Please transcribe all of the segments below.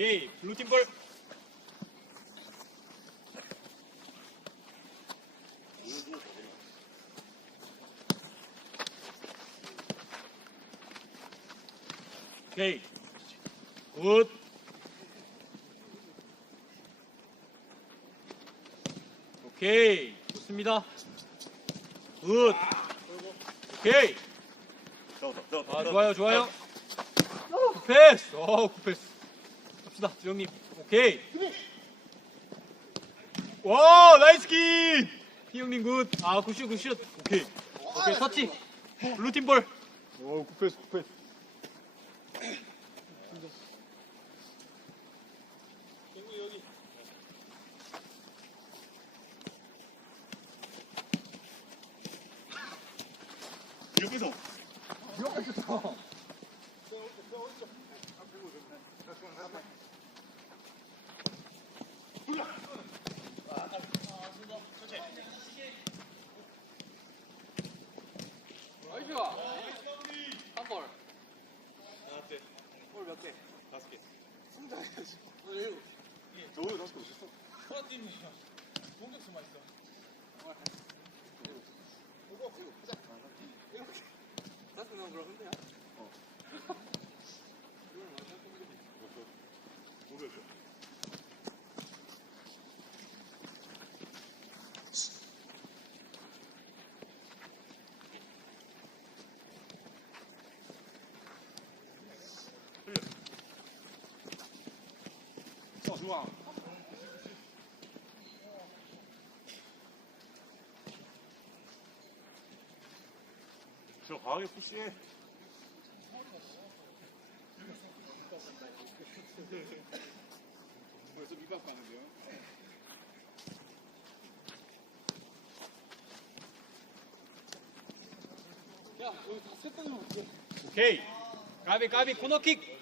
오케이 블루팀 볼. 오케이. 굿. 오케이. 좋습니다. 굿. 오케이. 아 좋아요 좋아요. 굿패스. 어 굿패스 갑시다 주영님. 오케이. 와 나이스 킥 희영님 굿아 굿슛 굿슛. 오케이. 오케이 터치. 블루팀 볼오 굿패스 굿패스 나이스 나한테 볼몇 개? 다섯 개. 오늘 일곱 저번에 다섯 개? 공격수만 있어 명 그럼 흔들야? 모르겠어. 좋아. 저 과하게 푸시해. 벌써 밑밥 가는데요? 야 여기 다 셋다면 어떡해 오케이 까비 까비 코너킥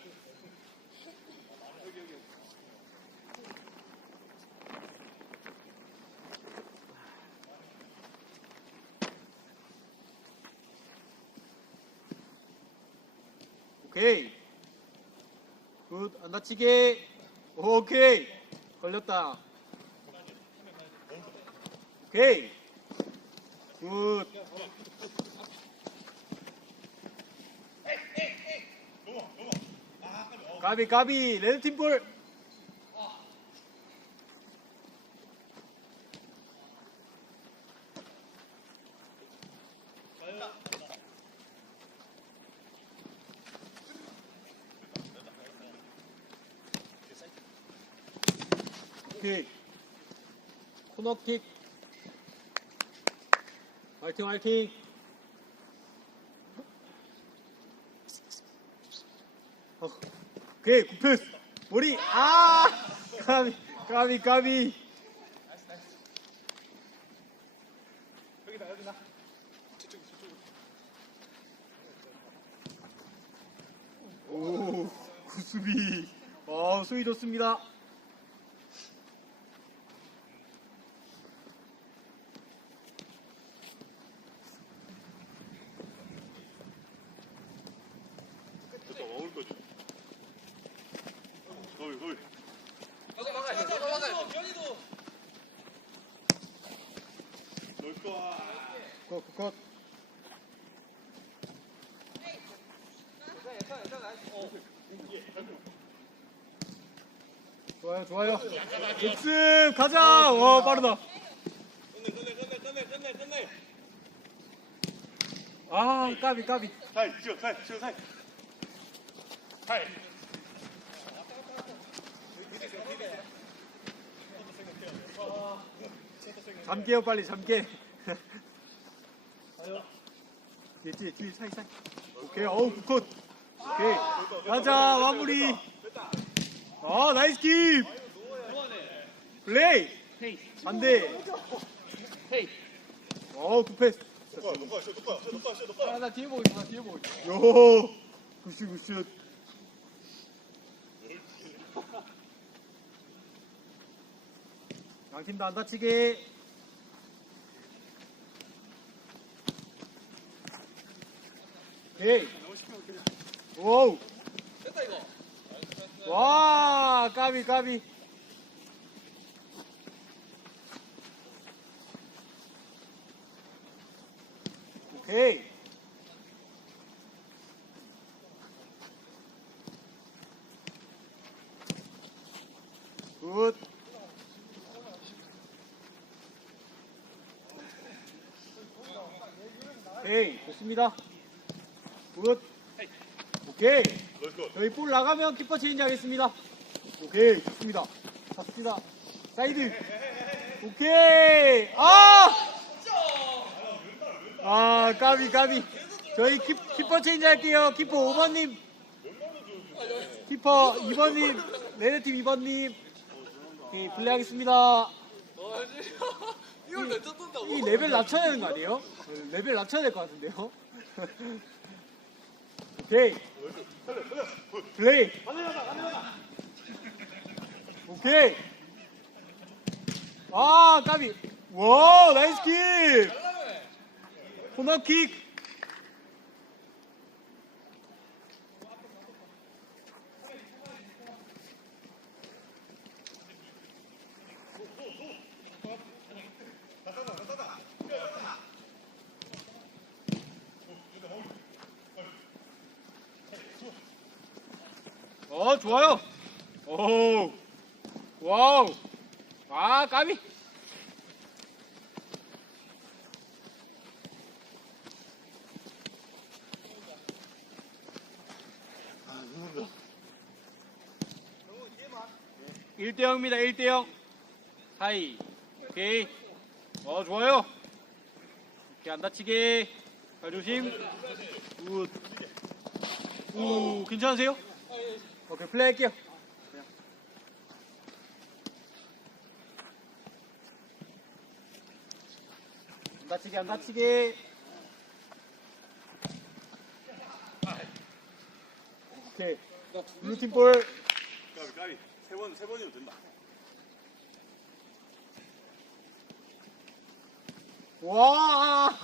오케이 다치게. 오케이. 걸렸다. 오케이. 굿. 까비 까비. 레드팀 볼 오케이 코너킥. 화이팅 화이팅. 어, 오케이 굿패스 머리 아 까비 까비 까비. 여기다, 여기다. 저쪽, 저쪽. 오 구수비. 어 수비 좋습니다 먹을 거지. 거기, 거기. 가자 가자 가자 가자 변이도 넣을 거야. 어 좋아요 좋아요 득승 가자 와 빠르다 끝내, 끝내, 끝내, 끝내, 끝내, 끝내. 아 까비 까비 사이, 지어, 사이, 지어, 사이. 사이. 잠게요 빨리 잠게 뒤에 뒤에 사이 사이. 오케이 어우 굿 오케이. 가자 마무리. 아 나이스 킵. 플레이. 반대. 헤이 어 굿패스. 녹아, 녹아, 쉬어, 녹아, 쉬어, 녹아, 쉬어, 녹아. 아나 뒤에 보고 있어 나 뒤에 보고 있어 요. 굿슛 굿슛. 양팀 다 안 다치게 오우. 됐다 이거. 와, 까비, 까비. 오케이. 굿. 오케이, 좋습니다. 굿. 오케이. 저희 볼 나가면 키퍼 체인지 하겠습니다. 오케이, 좋습니다. 좋습니다. 사이드. 오케이. 아! 아, 까비, 까비. 저희 키, 키퍼 체인지 할게요. 키퍼 5번님. 키퍼 2번님. 레드팀 2번님. 오케이, 플레이하겠습니다. 어, 이걸 몇점 뜬다고? 이 레벨 낮춰야 되는 거 아니에요? 레벨 낮춰야 될 것 같은데요? 오케이. 플레이. 오케이. 아, 까비. 와, 나이스 킥. 코너킥. 어, 좋아요. 오. 와우. 아, 까비. 일대 0입니다. 1대 0. 하이. 오케이. 어, 좋아요. 오케이, 안 다치게. 발 조심. 굿. 오, 괜찮으세요? 오케이, 플레이 할게요. 안 다치게, 안 다치게. 오케이. 블루팀 볼. 까비 까비 세번 세 번이면 된다 와!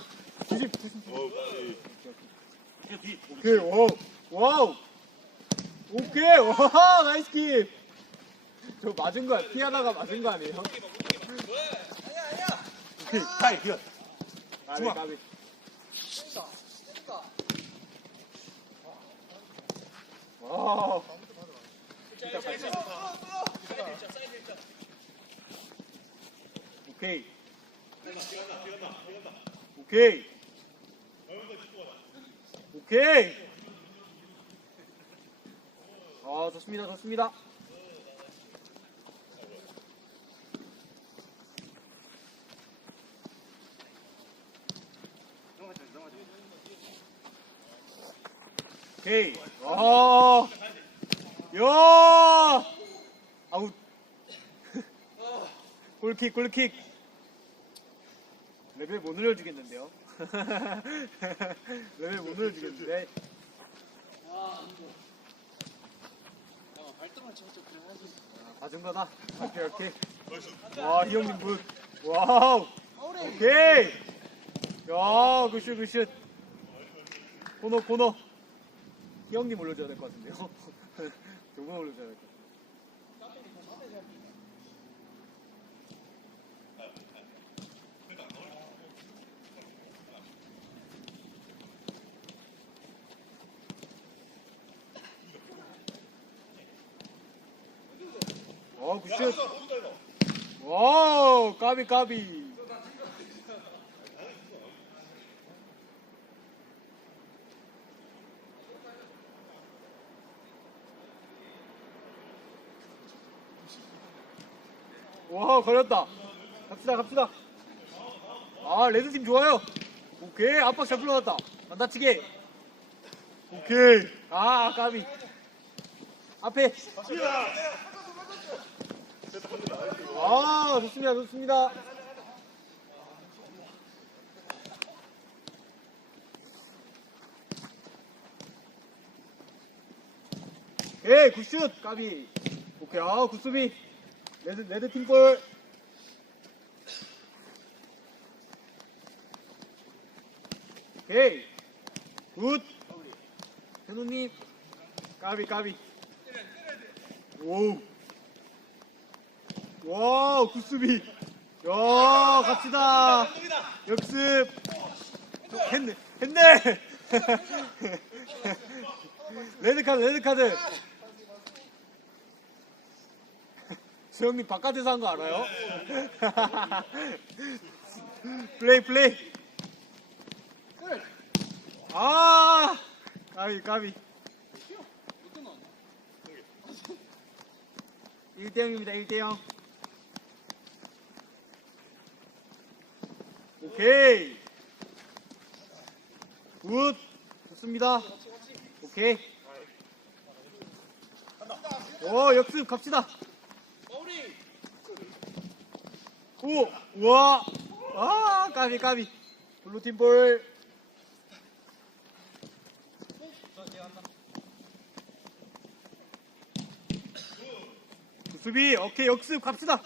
뒤집, 뒤집. 뒤 오케이, 와우. 와우. 오케이, 와, 나이스 킥. 저 맞은 거, 피하다가 맞은 거 아니에요? 타이 기어. 됐다. 됐다. 와. 사이드 일자. 오케이. 오케이. 오케이. 아, 좋습니다, 좋습니다. 오케이. 아, 야, 아웃. 골킥, 골킥. 레벨 못 올려주겠는데요? 레벨 못 올려주겠는데? 그래야지. 봐준 거다. 오케이, 오케이. 와, 이 형님 굿. 와우. 오케이. 야, 굿슛, 굿슛. 코너, 코너. 이 형님 올려줘야 될 것 같은데요? 저분 올려줘야 될 것 같아요. 어, 굿슛. 와우, 까비, 까비. 와, 걸렸다. 갑시다, 갑시다. 아, 레드팀 좋아요. 오케이, 압박 잘 풀어놨다. 안 다치게. 오케이. 아, 까비. 앞에. 아, 좋습니다, 좋습니다. 예, 굿슛, 까비. 오케이, 아, 굿수비. 레드, 레드 팀볼. 오케이. 굿. 현우님 까비 까비 오우 와우 굿수비. 야 갑시다. 역습. 했네 했네. 레드카드 레드카드. 수영님 바깥에서 한 거 알아요? 플레이 플레이. 아 까비 까비. 1대0입니다 1대0 오케이. 굿. 좋습니다. 오케이. 오 역습 갑시다. 오 우와. 아 까비 까비. 블루팀 볼. 수비. 오케이 역습 갑시다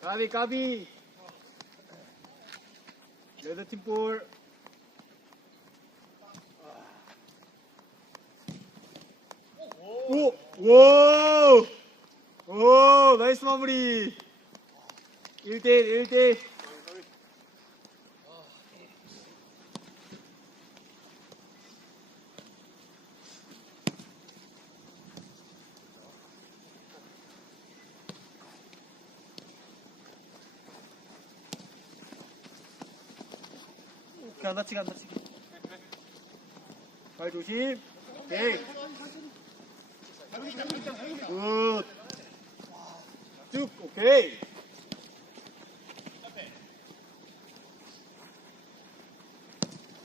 까비 까비 레드팀 볼 오! 오! 오! 나이스 마무리! 1대1, 1대1. 안 다치게, 안 다치게. 발 조심. 오케이. 굿. 쭉, 오케이.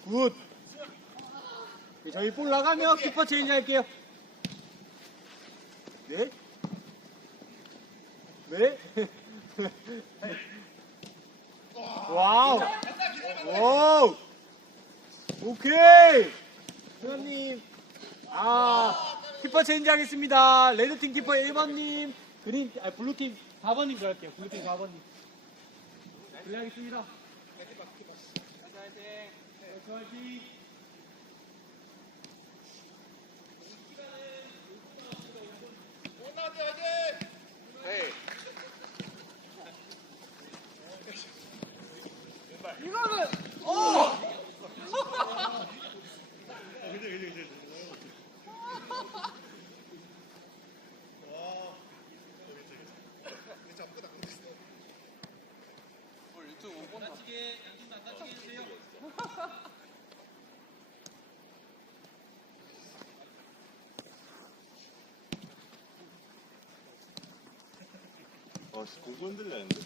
굿. 네, 저희 볼 나가면 키퍼 체인지 할게요. 네? 네? 와우. 와우. 오케이. 수현님. 아, 체인지 하겠습니다. 레드팀 키퍼 1번님, 그린, 아, 블루팀 4번님 들어갈게요. 블루팀 4번님. 들어가겠습니다. 화이팅! 다치게 양팀 안 다치게 해주세요. 아, 씨, 공부 흔들리는데?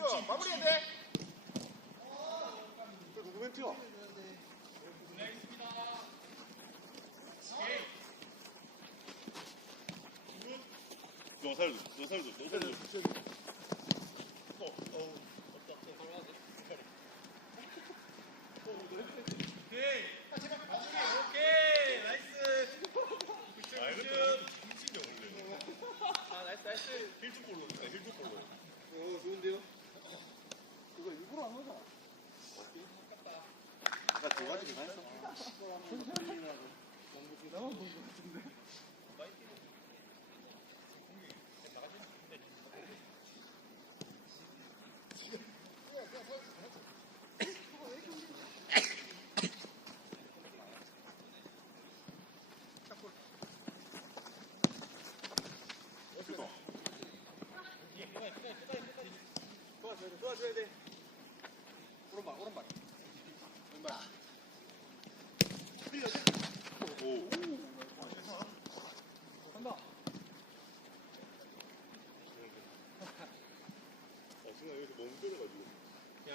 나이스 마무리해야 돼. 그 누구 멘트야? 너 살도, 너 살도, 너 살도. 오케이. 오케이. 나이스. 아, 이것도 훔치죠, 원래. 아, 나이스, 나이스. 힐주볼로, 힐주볼로. 어 좋은데요? 이거 일부러 안 하잖아. 나두 가지 다 했어. 도와줘야 돼, 도와줘야 돼. 오른발, 오른발. 왼발. 오. 간다. 어, 순간 여기서 너무 때려가지고.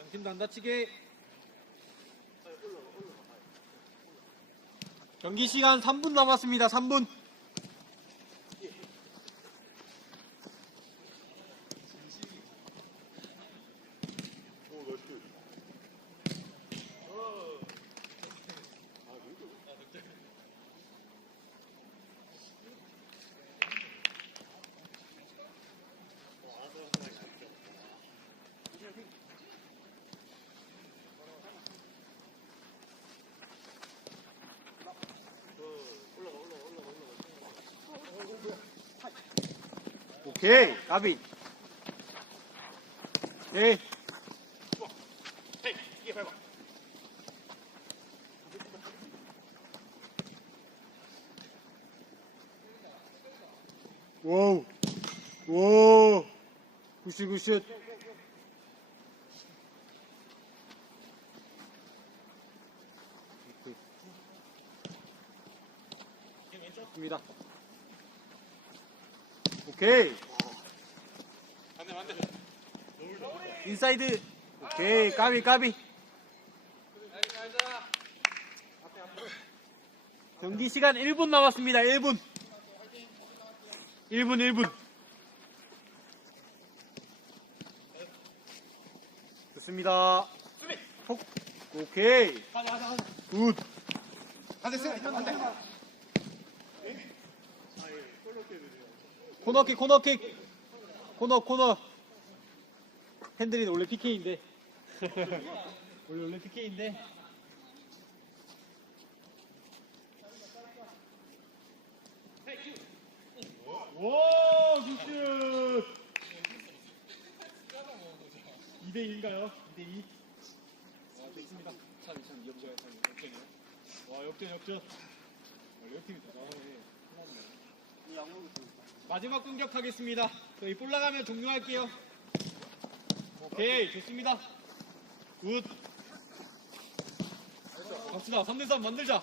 양팀도 안 다치게. 경기 시간 3분 남았습니다. 3분. 오케이, 가비. 네. 헤이, 이게 밟아. 와우. 와. 굿슛, 굿슛. 좋습니다. 오케이. 반대, 반대. 인 사이드. 오케이. 까비, 까비. 경기 시간 1분 남았습니다. 1분. 1분, 1분. 좋습니다. 톡. 오케이. 굿. 코너킥, 코너킥. 코너, 코너. 팬들이 원래 PK인데. 원래 원래 PK인데. 와, 굿슛! 2대2인가요? 2대2. 와, 좋습니다. 참, 참, 역전, 참, 역전이요. 와, 역전, 역전. 원래 팀이 더 잘하네. 마지막 공격하겠습니다. 저희 볼 나가면 종료할게요. 오케이, 좋습니다. 굿. 갑시다. 3대3 만들자.